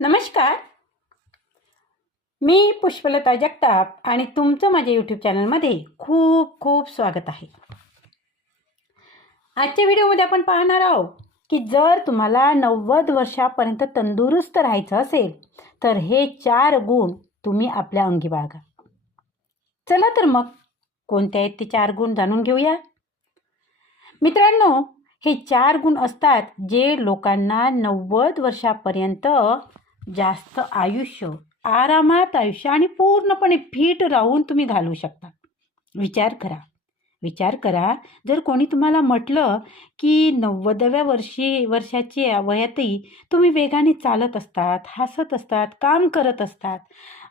नमस्कार. मी पुष्पलता जगताप आणि तुमचं माझ्या यूट्यूब चॅनलमध्ये खूप खूप स्वागत आहे. आजच्या व्हिडिओमध्ये आपण पाहणार आहोत की जर तुम्हाला 90 वर्षापर्यंत तंदुरुस्त राहायचं असेल तर हे 4 गुण तुम्ही आपल्या अंगी बाळगा. चला तर मग कोणते आहेत ते 4 गुण जाणून घेऊया. मित्रांनो, हे 4 गुण असतात जे लोकांना 90 वर्षापर्यंत जास्त आयुष्य, आरामात आयुष्य आणि पूर्णपणे फिट राहून तुम्ही घालवू शकता. विचार करा, जर कोणी तुम्हाला म्हटलं की 90व्या वर्षाची वयातही तुम्ही वेगाने चालत असतात, हसत असतात, काम करत असतात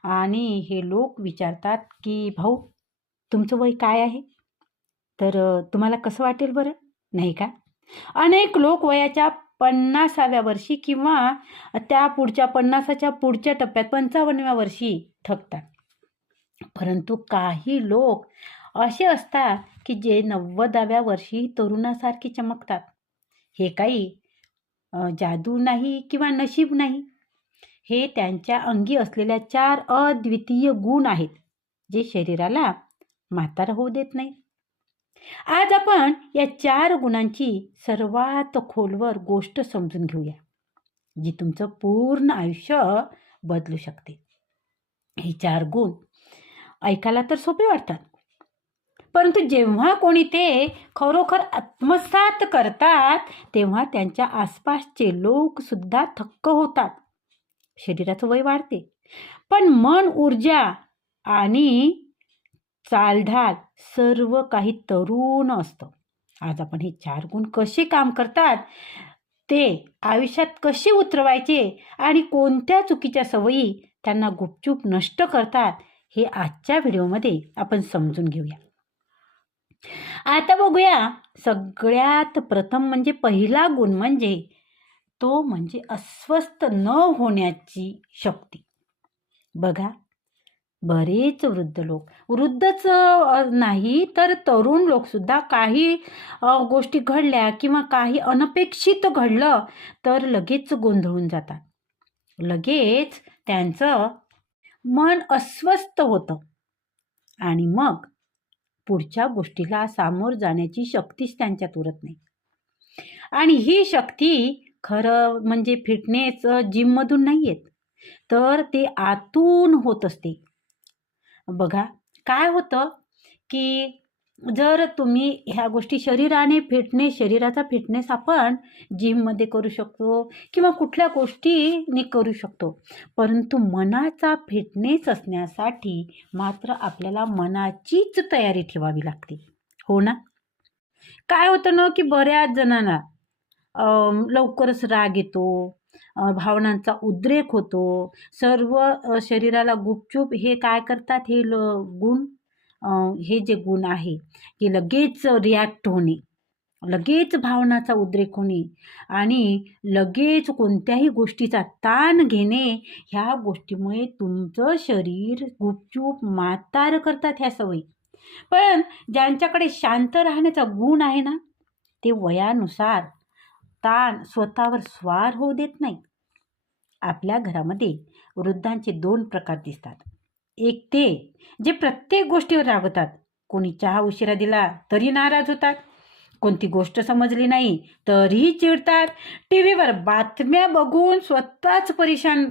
आणि हे लोक विचारतात की भाऊ तुमचं वय काय आहे? तर तुम्हाला कसं वाटेल बरं? नाही का? अनेक लोक वयाच्या 50व्या वर्षी किंवा त्या पुढच्या 50च्या पुढच्या टप्प्यात 55व्या वर्षी थकतात. परंतु काही लोक असे असतात की जे 90व्या वर्षी तरुणासारखे चमकतात. हे काही जादू नाही किंवा नशीब नाही. हे त्यांच्या अंगी असलेल्या 4 अद्वितीय गुण आहेत जे शरीराला म्हातारं होऊ देत नाही. आज आपण या 4 गुणांची सर्वात खोलवर गोष्ट समजून घेऊया, जी तुमचं पूर्ण आयुष्य बदलू शकते. हे 4 गुण ऐकायला तर सोपे वाटतात, परंतु जेव्हा कोणी ते खरोखर आत्मसात करतात तेव्हा त्यांच्या आसपासचे लोक सुद्धा थक्क होतात. शरीराचं वय वाढते, पण मन, ऊर्जा आणि चालढाल सर्व काही तरुण असतं. आज आपण हे 4 गुण कसे काम करतात, ते आयुष्यात कसे उतरवायचे आणि कोणत्या चुकीच्या सवयी त्यांना गुपचूप नष्ट करतात हे आजच्या व्हिडिओमध्ये आपण समजून घेऊया. आता बघूया. सगळ्यात प्रथम म्हणजे पहिला गुण म्हणजे अस्वस्थ न होण्याची शक्ती. बघा, बरेच वृद्धच नाही तर तरुण लोकसुद्धा काही गोष्टी घडल्या किंवा काही अनपेक्षित घडलं तर लगेच गोंधळून जातात. लगेच त्यांचं मन अस्वस्थ होतं आणि मग पुढच्या गोष्टीला सामोर जाण्याची शक्तीच त्यांच्यात उरत नाही. आणि ही शक्ती खरं म्हणजे फिटनेस जिममधून नाही येत, तर ते आतून होत असते. बघा, काय होतं की जर तुम्ही ह्या गोष्टी शरीराचा फिटनेस आपण जिममध्ये करू शकतो किंवा कुठल्या गोष्टीने करू शकतो, परंतु मनाचा फिटनेस असण्यासाठी मात्र आपल्याला मनाचीच तयारी ठेवावी लागते. हो ना? काय होतं ना की बऱ्याच जणांना लवकरच राग येतो, भावनांचा उद्रेक होतो. सर्व शरीराला गुपचूप हे काय करतात, हे जे गुण आहे की लगेच रिॲक्ट होणे, लगेच भावनाचा उद्रेक होणे आणि लगेच कोणत्याही गोष्टीचा ताण घेणे, ह्या गोष्टीमुळे तुमचं शरीर गुपचूप म्हातारं करतात ह्या सवयी. पण ज्यांच्याकडे शांत राहण्याचा गुण आहे ना, ते वयानुसार ताण स्वतःवर स्वार होऊ देत नाही. आपल्या घरामध्ये वृद्धांचे 2 प्रकार दिसतात. एक ते जे प्रत्येक गोष्टीवर रागवतात. कोणी चहा उशिरा दिला तरी नाराज होतात, कोणती गोष्ट समजली नाही तरीही चिडतात, टी व्हीवर बातम्या बघून स्वतःच परेशान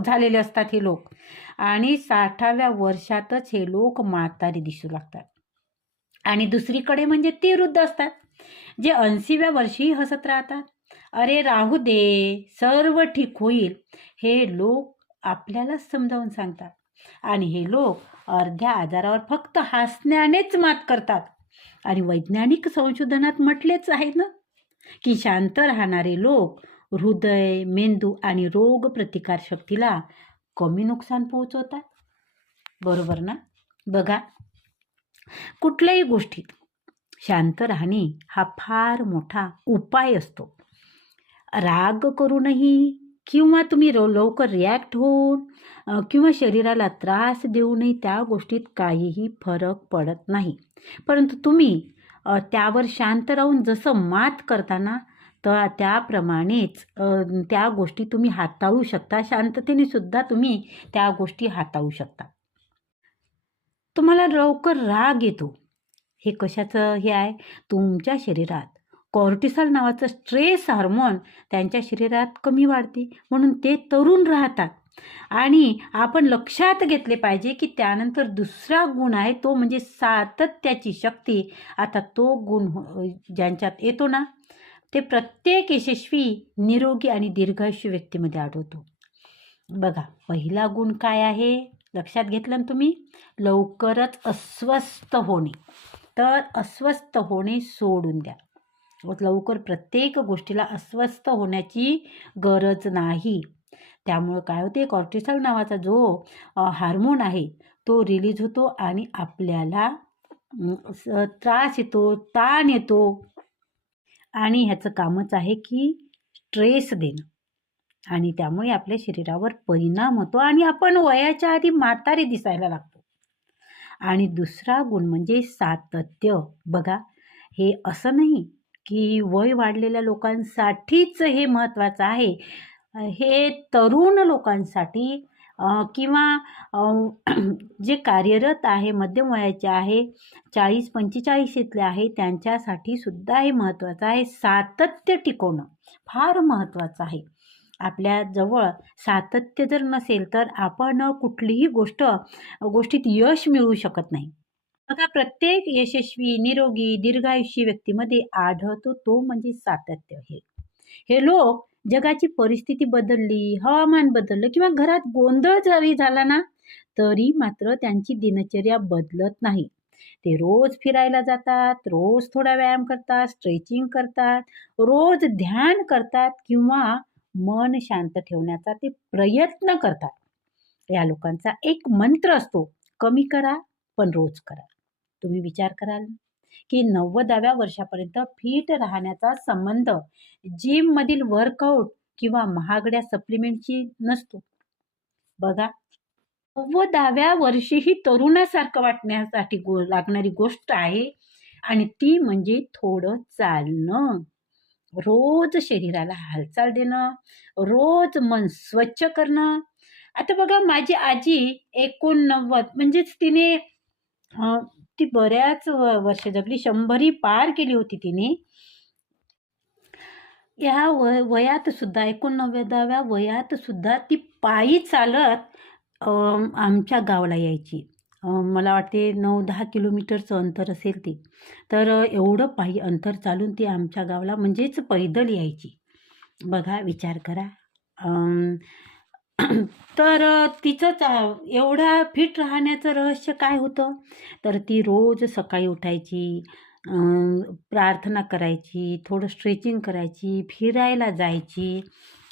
झालेले असतात हे लोक. आणि 60व्या वर्षातच हे लोक म्हातारी दिसू लागतात. आणि दुसरीकडे म्हणजे ते वृद्ध असतात जे 80व्या वर्षी हसत राहतात. अरे राहू दे, सर्व ठीक होईल, हे लोक आपल्याला समजावून सांगतात. आणि हे लोक अर्ध्या आजारावर फक्त हसण्यानेच मात करतात. आणि वैज्ञानिक संशोधनात म्हटलेच आहे ना की शांत राहणारे लोक हृदय, मेंदू आणि रोग प्रतिकार शक्तीला कमी नुकसान पोहोचवतात. बरोबर ना? बघा, कुठल्याही गोष्टीत शांत राहणे हा फार मोठा उपाय असतो. राग करूनही किंवा तुम्ही लवकर रिॲक्ट होऊन किंवा शरीराला त्रास देऊनही त्या गोष्टीत काहीही फरक पडत नाही. परंतु तुम्ही त्यावर शांत राहून जसं मात करताना तर त्याप्रमाणेच त्या गोष्टी तुम्ही हाताळू शकता. शांततेने सुद्धा तुम्ही त्या गोष्टी हाताळू शकता. तुम्हाला लवकर राग येतो. हे कशाचं हे आहे? तुमच्या शरीरात कॉर्टिसॉल नावाचं स्ट्रेस हार्मोन त्यांच्या शरीरात कमी वाढते, म्हणून ते तरुण राहतात. आणि आपण लक्षात घेतले पाहिजे की त्यानंतर दुसरा गुण आहे तो म्हणजे सातत्याची शक्ती. आता तो गुण ज्यांच्यात येतो ना, ते प्रत्येक यशस्वी, निरोगी आणि दीर्घायुष्य व्यक्तीमध्ये आढळतो. बघा, पहिला गुण काय आहे लक्षात घेतलं ना तुम्ही? लवकरच अस्वस्थ होणे. तर अस्वस्थ होणे सोडून द्या. लवकर प्रत्येक गोष्टीला अस्वस्थ होण्याची गरज नाही. त्यामुळं काय होते, कॉर्टिसॉल नावाचा जो हार्मोन आहे तो रिलीज होतो आणि आपल्याला त्रास येतो, ताण येतो. आणि ह्याचं कामच आहे की स्ट्रेस देणं. आणि त्यामुळे आपल्या शरीरावर परिणाम होतो आणि आपण वयाच्या आधी म्हातारे दिसायला लागतो. आणि दुसरा गुण म्हणजे सातत्य. बघा, हे असं नाही की वय वाढलेल्या लोकांसाठीच हे महत्त्वाचं आहे. हे तरुण लोकांसाठी किंवा जे कार्यरत आहे, मध्यम वयाचे आहे, 40-45 आहे, त्यांच्यासाठी सुद्धा हे महत्त्वाचं आहे. सातत्य टिकवणं फार महत्त्वाचं आहे. आपल्याजवळ सातत्य जर नसेल तर आपण कुठलीही गोष्टीत यश मिळवू शकत नाही. बघा, प्रत्येक यशस्वी, निरोगी, दीर्घायुषी व्यक्तीमध्ये आढळतो तो म्हणजे सातत्य. हे लोक जगाची परिस्थिती बदलली, हवामान बदललं किंवा घरात गोंधळ जरी झाला ना, तरी मात्र त्यांची दिनचर्या बदलत नाही. ते रोज फिरायला जातात, रोज थोडा व्यायाम करतात, स्ट्रेचिंग करतात, रोज ध्यान करतात किंवा मन शांत ठेवण्याचा ते प्रयत्न करतात. या लोकांचा एक मंत्र असतो, कमी करा पण रोज करा. तुम्ही विचार कराल की 90व्या वर्षापर्यंत फिट राहण्याचा संबंध जिममधील वर्कआउट किंवा महागड्या सप्लिमेंटची नसतो. बघा, 90व्या वर्षी ही तरुणासारखं वाटण्यासाठी लागणारी गोष्ट आहे आणि ती म्हणजे थोडं चालणं. रोज शरीराला हालचाल देणं, रोज मन स्वच्छ करणं. आता बघा, माझी आजी 89 म्हणजेच तिने ती बऱ्याच वर्ष जगली, 100ही पार केली होती तिने. या वयात सुद्धा 89व्या वयात सुद्धा ती पायी चालत आमच्या गावाला यायची. मला वाटते 9-10 किलोमीटरचं अंतर असेल ते. तर एवढं पायी अंतर चालून ती आमच्या गावाला म्हणजेच पैदल यायची. बघा, विचार करा. तर तिचंच एवढा फिट राहण्याचं रहस्य काय होतं? तर ती रोज सकाळी उठायची, प्रार्थना करायची, थोडं स्ट्रेचिंग करायची, फिरायला जायची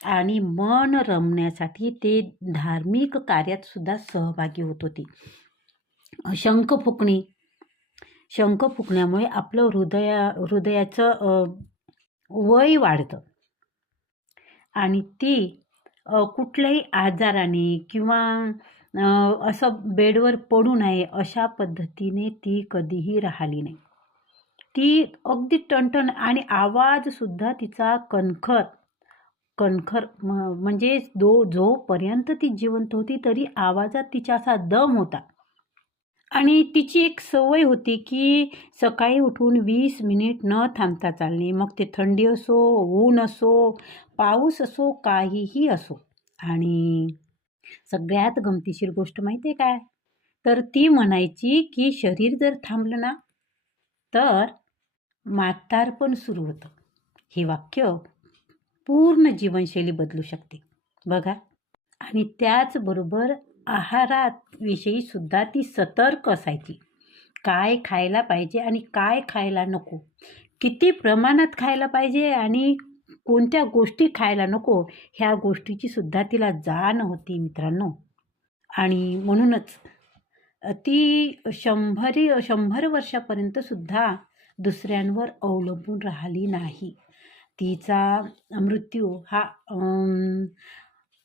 आणि मन रमण्यासाठी ते धार्मिक कार्यात सुद्धा सहभागी होत होती. शंख फुकण्यामुळे आपलं हृदयाचं वय वाढतं आणि ती कुठल्याही आजाराने किंवा असं बेडवर पडू नये अशा पद्धतीने ती कधीही राहिली नाही. ती अगदी टणटण आणि आवाजसुद्धा तिचा कणखर म्हणजे जोपर्यंत ती जिवंत होती तरी आवाजात तिचा असा दम होता. आणि तिची एक सवय होती की सकाळी उठून 20 मिनिट न थांबता चालणे. मग ते थंडी असो, ऊन असो, पाऊस असो, काहीही असो. आणि सगळ्यात गमतीशीर गोष्ट माहिती आहे काय? तर ती म्हणायची की शरीर जर थांबलं ना तर म्हातारपण सुरू होतं. हे वाक्य पूर्ण जीवनशैली बदलू शकते. बघा, आणि त्याचबरोबर आहारात विषयी सुद्धा ती सतर्क असायची. काय खायला पाहिजे आणि काय खायला नको, किती प्रमाणात खायला पाहिजे आणि कोणत्या गोष्टी खायला नको, ह्या गोष्टीची सुद्धा तिला जाण होती मित्रांनो. आणि म्हणूनच ती 100 वर्षापर्यंत सुद्धा दुसऱ्यांवर अवलंबून राहिली नाही. तिचा मृत्यू हा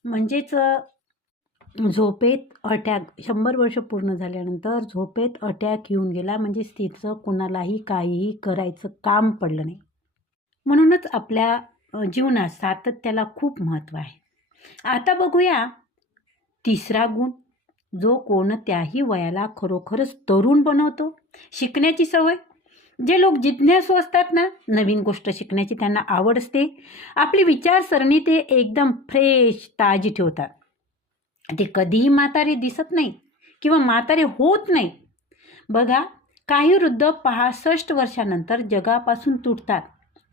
म्हणजेच झोपेत अटॅक, 100 वर्ष पूर्ण झाल्यानंतर झोपेत अटॅक येऊन गेला. म्हणजेच तिचं कोणालाही काहीही करायचं काम पडलं नाही. म्हणूनच आपल्या जीवनात सातत्याला खूप महत्त्व आहे. आता बघूया तिसरा गुण, जो कोणत्याही वयाला खरोखरच तरुण बनवतो, शिकण्याची सवय. जे लोक जिज्ञासू असतात ना, नवीन गोष्ट शिकण्याची त्यांना आवड असते, आपली विचारसरणी ते एकदम फ्रेश, ताजी ठेवतात. ते कधीही म्हातारे दिसत नाही किंवा म्हातारे होत नाही. बघा, काही वृद्ध 65 वर्षानंतर जगापासून तुटतात.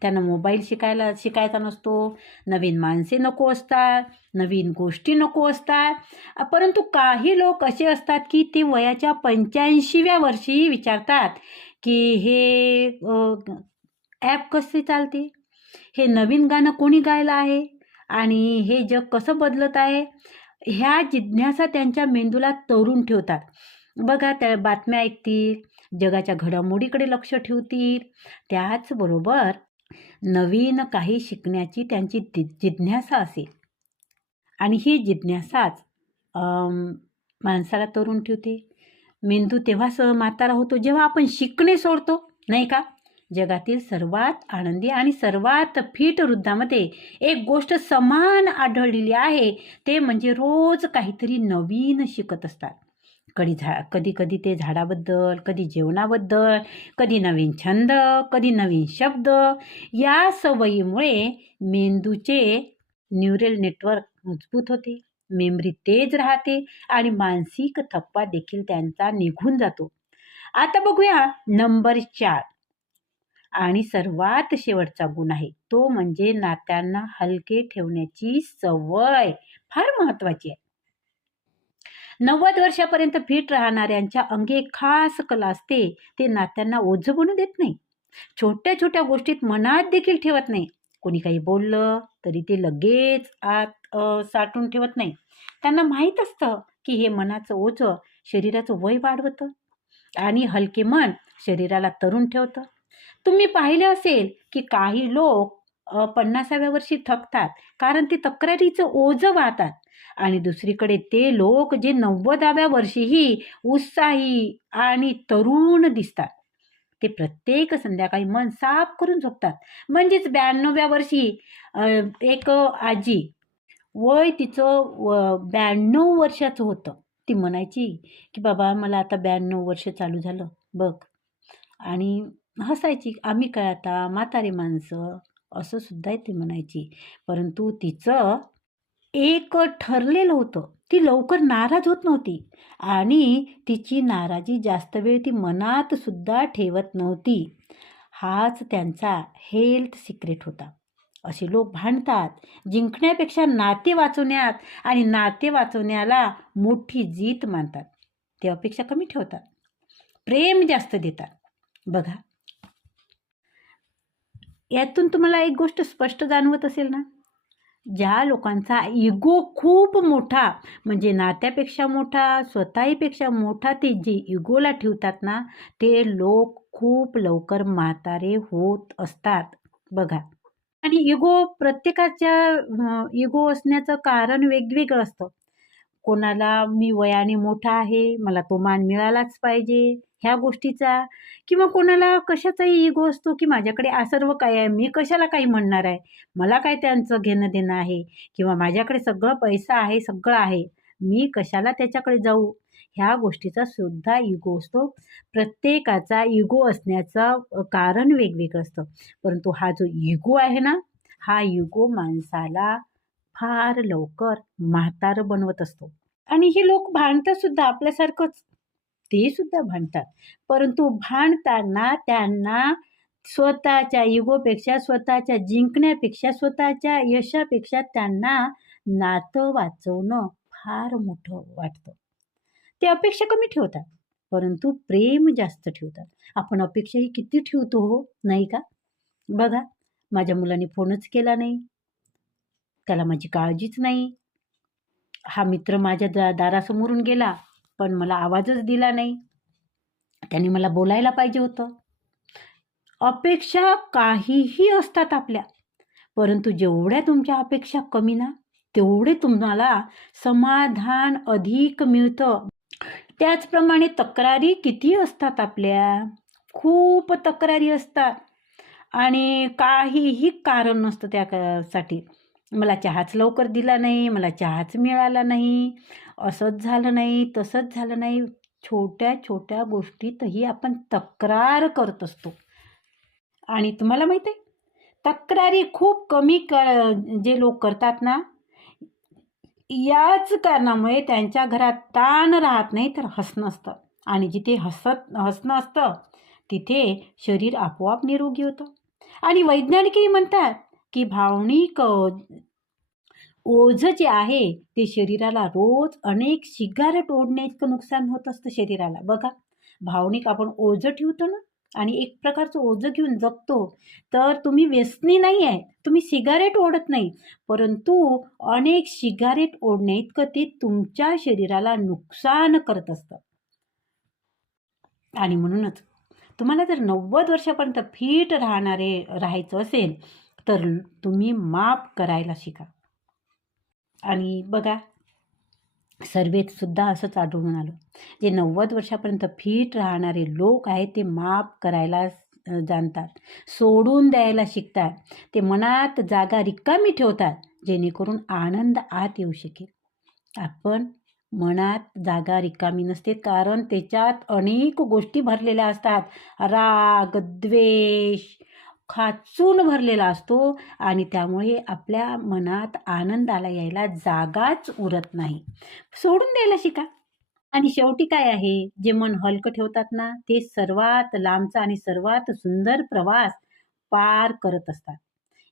त्यांना मोबाईल शिकायचा नसतो, नवीन माणसे नको असतात, नवीन गोष्टी नको असतात. परंतु काही लोक असे असतात की ते वयाच्या 85व्या वर्षी विचारतात की हे ॲप कसे चालते, हे नवीन गाणं कोणी गायलं आहे आणि हे जग कसं बदलत आहे. ह्या जिज्ञासा त्यांच्या मेंदूला तरुण ठेवतात. बघा, त्या बातम्या ऐकतील, जगाच्या घडामोडीकडे लक्ष ठेवतील, त्याचबरोबर नवीन काही शिकण्याची त्यांची जिज्ञासा असेल. आणि ही जिज्ञासाच माणसाला तरुण ठेवते. मेंदू तेव्हा म्हातारा होतो जेव्हा आपण शिकणे सोडतो, नाही का? जगातील सर्वात आनंदी आणि सर्वात फिट वृद्धामध्ये एक गोष्ट समान आढळलेली आहे, ते म्हणजे रोज काहीतरी नवीन शिकत असतात. कधी कधी ते झाडाबद्दल, कधी जेवणाबद्दल, कधी नवीन छंद, कधी नवीन शब्द. या सवयीमुळे मेंदूचे न्यूरल नेटवर्क मजबूत होते, मेमरी तेज राहते आणि मानसिक थकवा देखील त्यांचा निघून जातो. आता बघूया नंबर 4 आणि सर्वात शेवटचा गुण आहे, तो म्हणजे नात्यांना हलके ठेवण्याची सवय. फार महत्त्वाची आहे. 90 वर्षापर्यंत फिट राहणाऱ्यांच्या अंगी एक खास कला असते, ते नात्यांना ओझं बनू देत नाही. छोट्या छोट्या गोष्टीत मनात देखील ठेवत नाही. कोणी काही बोललं तरी ते लगेच आत साठवून ठेवत नाही. त्यांना माहीत असतं की हे मनाचं ओझं शरीराचं वय वाढवतं आणि हलके मन शरीराला तरुण ठेवतं. तुम्ही पाहिले असेल की काही लोक 50व्या वर्षी थकतात कारण ते तक्रारीचं ओझं वाहतात, आणि दुसरीकडे ते लोक जे 90व्या वर्षीही उत्साही आणि तरुण दिसतात, ते प्रत्येक संध्याकाळी मन साफ करून झोपतात. म्हणजेच 92व्या वर्षी एक आजी, वय तिचं 92 वर्षाचं होतं, ती म्हणायची की बाबा मला आता 92 वर्ष चालू झालं बघ, आणि हसायची. आम्ही काय आता म्हातारे माणसं, असं सुद्धा ती म्हणायची. परंतु तिचं एक ठरलेलं होतं, ती लवकर नाराज होत नव्हती आणि तिची नाराजी जास्त वेळ ती मनात सुद्धा ठेवत नव्हती. हाच त्यांचा हेल्थ सिक्रेट होता. असे लोक भांडतात जिंकण्यापेक्षा नाते वाचवण्यात, आणि नाते वाचवण्याला मोठी जीत मानतात. ते अपेक्षा कमी ठेवतात, प्रेम जास्त देतात. बघा, यातून तुम्हाला एक गोष्ट स्पष्ट जाणवत असेल ना, ज्या लोकांचा इगो खूप मोठा, म्हणजे नात्यापेक्षा मोठा, स्वतःहीपेक्षा मोठा, ते जे इगोला ठेवतात ना, ते लोक खूप लवकर म्हातारे होत असतात. बघा, आणि प्रत्येकाच्या इगो असण्याचं कारण वेगवेगळं असतं. कोणाला मी वयाने मोठा आहे, मला तो मान मिळालाच पाहिजे, ह्या गोष्टीचा. किंवा कोणाला कशाचाही इगो असतो की माझ्याकडे सर्व काय आहे, मी कशाला काही म्हणणार आहे, मला काय त्यांचं घेणं देणं आहे, किंवा माझ्याकडे सगळं पैसा आहे, सगळं आहे, मी कशाला त्याच्याकडे जाऊ, ह्या गोष्टीचा सुद्धा इगो असतो. प्रत्येकाचा इगो असण्याचं कारण वेगवेगळं असतं. परंतु हा जो इगो आहे ना, हा इगो माणसाला फार लवकर म्हातारं बनवत असतो. आणि हे लोक भांडतात सुद्धा आपल्यासारखंच, ते सुद्धा भांडतात. परंतु भांडताना त्यांना स्वतःच्या इगोपेक्षा, स्वतःच्या जिंकण्यापेक्षा, स्वतःच्या यशापेक्षा त्यांना नातं वाचवणं फार मोठं वाटतं. ते अपेक्षा कमी ठेवतात, परंतु प्रेम जास्त ठेवतात. आपण अपेक्षाही किती ठेवतो हो, नाही का? बघा, माझ्या मुलाने फोनच केला नाही, त्याला माझी काळजीच नाही, हा मित्र माझ्या दारासमोरून गेला पण मला आवाजच दिला नाही, त्याने मला बोलायला पाहिजे होतं. अपेक्षा काहीही असतात आपल्या, परंतु जेवढ्या तुमच्या अपेक्षा कमी ना, तेवढे तुम्हाला समाधान अधिक मिळतं. त्याचप्रमाणे तक्रारी किती असतात आपल्या, खूप तक्रारी असतात. आणि काहीही कारण नसतं त्यासाठी. मला चहाच लवकर दिला नाही, मला चहाच मिळाला नाही, असंच झालं नाही, तसंच झालं नाही. छोट्या-छोट्या गोष्टीतही आपण तक्रार करत असतो. आणि तुम्हाला माहीत आहे, तक्रारी खूप कमी जे लोक करतात ना, याच कारणामुळे त्यांच्या घरात ताण राहत नाही, तर हसणं असतं. आणि जिथे हसणं असतं, तिथे शरीर आपोआप निरोगी होतं. आणि वैज्ञानिकही म्हणतात, की भावनिक ओझं जे आहे, ते शरीराला रोज अनेक सिगारेट ओढण्याइतकं नुकसान होत असतं शरीराला. बघा, भावनिक आपण ओझं ठेवतो ना आणि एक प्रकारचं ओझं घेऊन जगतो, तर तुम्ही व्यसनी नाही आहे. तुम्ही सिगारेट ओढत नाही, परंतु अनेक सिगारेट ओढण्याइतकं ते तुमच्या शरीराला नुकसान करत असतं. आणि म्हणूनच तुम्हाला जर 90 वर्षापर्यंत फिट राहायचं असेल, तर तुम्ही माफ करायला शिका. आणि बघा, सर्वेत सुद्धा असंच आढळून आलं, जे 90 वर्षापर्यंत फिट राहणारे लोक आहेत ते माफ करायला जाणतात, सोडून द्यायला शिकतात. ते मनात जागा रिकामी ठेवतात, जेणेकरून आनंद आत येऊ शकेल. आपण मनात जागा रिकामी नसते, कारण त्याच्यात अनेक गोष्टी भरलेल्या असतात. राग, द्वेष खाचून भरलेला असतो आणि त्यामुळे आपल्या मनात आनंदाला यायला जागाच उरत नाही. सोडून द्यायला शिका. आणि शेवटी काय आहे, जे मन हलकं ठेवतात ना, ते सर्वात लांबचा आणि सर्वात सुंदर प्रवास पार करत असतात.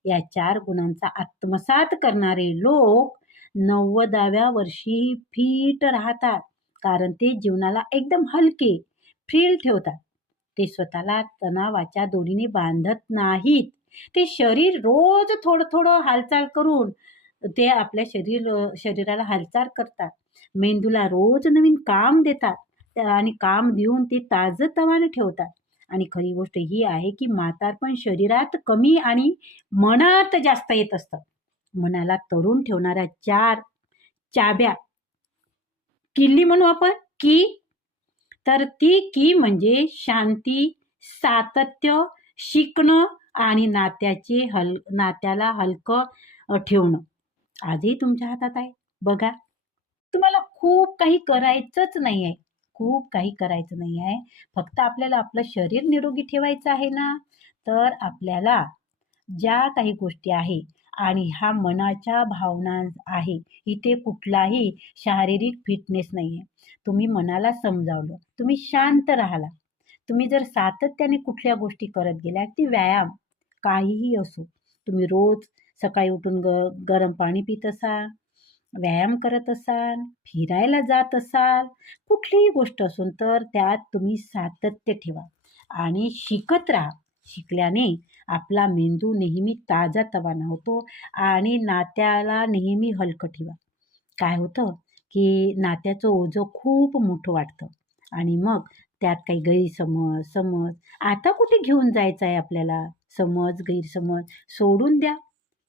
या 4 गुणांचा आत्मसात करणारे लोक 90व्या वर्षी फिट राहतात. कारण ते जीवनाला एकदम हलके, फ्री ठेवतात. ते स्वतःला तणावाच्या दोरीने बांधत नाहीत. ते शरीर रोज थोडं-थोडं हालचाल करून ते आपल्या शरीराला हालचाल करतात. मेंदूला रोज नवीन काम देतात आणि काम देऊन ते ताजंतवानं ठेवतात. आणि खरी गोष्ट ही आहे, की म्हातारपण शरीरात कमी आणि मनात जास्त येत असतं. मनाला तरुण ठेवणाऱ्या 4 चाब्या, किल्ली म्हणू आपण, तर ती की म्हणजे शांती, सातत्य, शिकणं आणि नात्याला हलकं ठेवणं. आजही तुमच्या हातात आहे. बघा, तुम्हाला खूप काही करायचंच नाही आहे. खूप काही करायचं नाही आहे. फक्त आपल्याला आपलं शरीर निरोगी ठेवायचं आहे ना, तर आपल्याला ज्या काही गोष्टी आहे आणि ह्या मनाच्या भावना आहे, इथे कुठलाही शारीरिक फिटनेस नाही आहे. तुम्ही मनाला समजावलं, तुम्ही शांत राहिला, तुम्ही जर सातत्याने कुठल्या गोष्टी करत गेल्या, ती व्यायाम काहीही असो, तुम्ही रोज सकाळी उठून गरम पाणी पित असाल, व्यायाम करत असाल, फिरायला जात असाल, कुठलीही गोष्ट असून तर त्यात तुम्ही सातत्य ठेवा आणि शिकत राहा. शिकल्याने आपला मेंदू नेहमी ताजातवाना होतो आणि नात्याला नेहमी हलकं ठेवा. काय होतं, की नात्याचं ओझं खूप मोठं वाटतं आणि मग त्यात काही समज आता कुठे घेऊन जायचं आहे आपल्याला, गैरसमज सोडून द्या.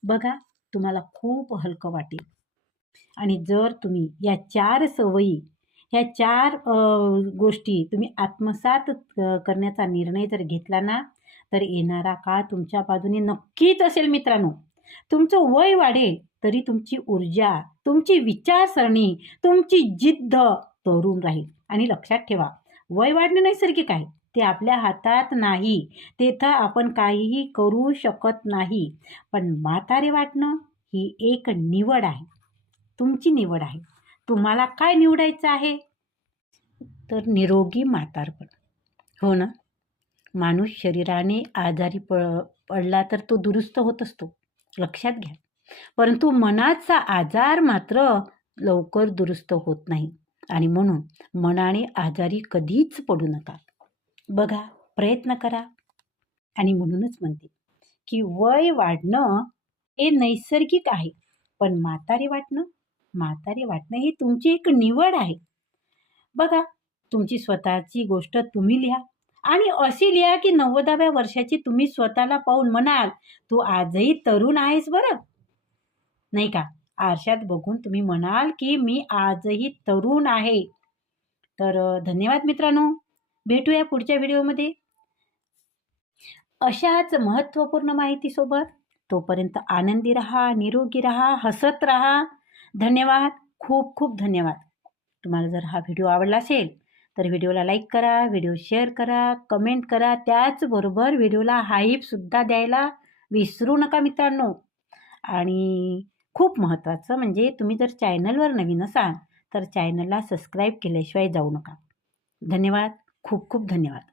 बघा, तुम्हाला खूप हलकं वाटेल. आणि जर तुम्ही या 4 सवयी, ह्या 4 गोष्टी तुम्ही आत्मसात करण्याचा निर्णय जर घेतला ना, तर येणारा काळ तुमच्या बाजूने नक्कीच असेल मित्रांनो. तुमचं वय वाढेल, तरी तुमची ऊर्जा, तुमची विचारसरणी, तुमची जिद्द तरून राहील. आणि लक्षात ठेवा, वय वाढणं नैसर्गिक आहे. ते आपल्या हातात नाही. तिथं आपण काहीही करू शकत नाही. पण म्हातारे वाटणं ही एक निवड आहे. तुमची निवड आहे. तुम्हाला काय निवडायचं आहे? तर निरोगी म्हातारपण. हो ना? माणूस शरीराने आजारी पडला तर तो दुरुस्त होत असतो. लक्षात घ्या. परंतु मनाचा आजार मात्र लवकर दुरुस्त होत नाही आणि म्हणून मनाने आजारी कधीच पडू नका. बघा, प्रयत्न करा. आणि म्हणूनच म्हणते, की वय वाढणं हे नैसर्गिक आहे. पण म्हातारे वाटणं ही तुमची एक निवड आहे. बघा, तुमची स्वतःची गोष्ट तुम्ही लिहा आणि अशी लिहा, की 90व्या वर्षाची तुम्ही स्वतःला पाहून म्हणाल, "तू आजही तरुण आहेस बरं." नाही का? आरशात बघून तुम्ही म्हणाल, की "मी आजही तरुण आहे." तर धन्यवाद मित्रांनो. भेटूया पुढच्या व्हिडिओमध्ये. अशाच महत्त्वपूर्ण माहितीसोबत. तोपर्यंत आनंदी राहा, निरोगी राहा, हसत राहा. धन्यवाद. खूप खूप धन्यवाद. तुम्हाला जर हा व्हिडिओ आवडला असेल तर व्हिडिओला लाईक करा, व्हिडिओ शेअर करा, कमेंट करा. त्याचबरोबर व्हिडिओला हाईपसुद्धा द्यायला विसरू नका मित्रांनो. आणि खूप महत्त्वाचं म्हणजे तुम्ही जर चॅनलवर नवीन असाल तर चॅनलला सबस्क्राईब केल्याशिवाय जाऊ नका. धन्यवाद. खूप खूप धन्यवाद.